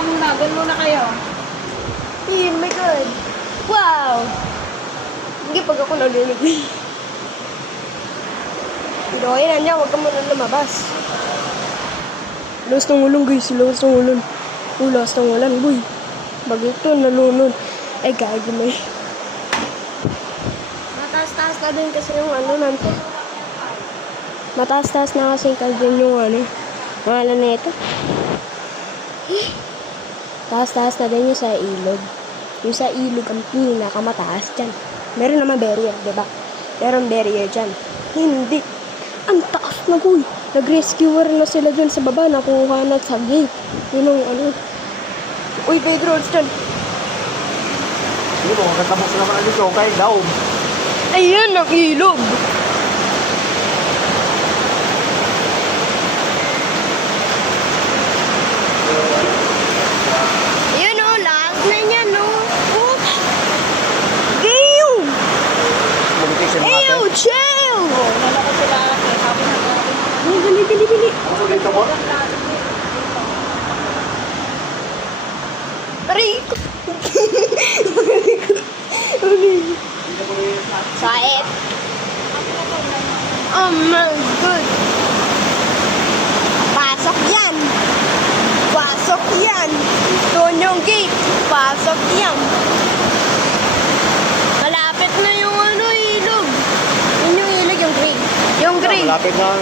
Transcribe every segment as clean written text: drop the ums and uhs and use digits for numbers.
ka muna. Doon muna kayo. Oh my God. Wow. Hindi pag ako nalilig. Pero ayun, nandiyan. Huwag ka muna lumabas. Lakas ng ulan, guys. Lakas ng ulan. Lakas ng ulan, boy. Bagay ito, nalunod. Ay, gagi may. Mataas-taas na din kasi yung ano nanto. Mataas-taas na kasi din yung ano. Pangalan na ito. Taas-taas na din yung sa ilog. Yung sa ilog ang pinakamataas dyan. Meron naman barrier, diba? Meron barrier dyan. Hindi. Ang taas na, boy. Nag-rescuer na sila dyan sa baba. Nakuha na sa gate. Yun ang ano. Uy, Pedro, dyan. Hindi mo, katapos naman dito kay Daom. Ayan ang ilog. Ayan o, lahat na niya, no? Oops! Damn! Communication Ew, natin. chill! Oo, nalakot sila. Sabi na natin. Bili. Ano dito mo? Aray ko. Sait. Oh my God. Pasok yan. Pasok yan. Doon yung gate. Pasok yan. Malapit na yung ano, ilog. Yun yung ilog, yung green. Yung green. Malapit na.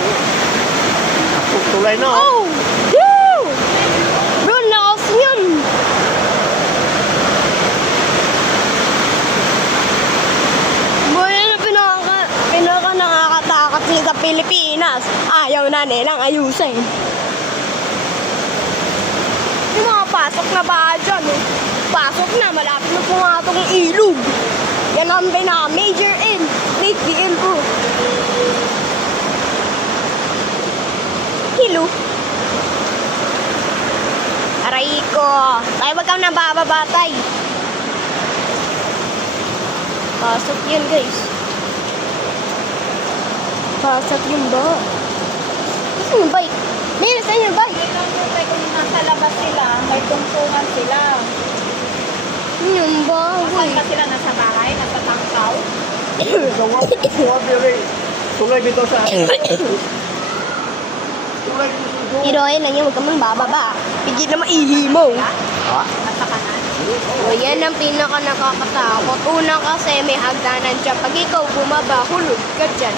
Tulay na. Oh! Woo! Bro, lakas yan. Boy, ano pinaka nakakatakot sila sa Pilipinas. Ayaw na nilang ayusin. Yung mga pasok na ba dyan, eh? Pasok na, malapit na po nga itong ilog. Yan ang major in. Big deal, bro. Hello. Aray ko. Tayo wag kang nabababatay. Pasok yan, guys. Pasok yung ba? Saan yung bike? May saan yung bike? Kung nasa labas sila, may tungtungan sila. Yung ba? Saan pa sila? Nasa bahay? Nasa tangkaw? Tulay dito sa... Pero ayun lang yan, huwag ka mang bababa. Pigil na maihi mo. Ha? Nasa kanan? O yan ang pinaka nakakatakot. Una kasi may hagdanan dyan. Pag ikaw bumaba, hulog ka dyan.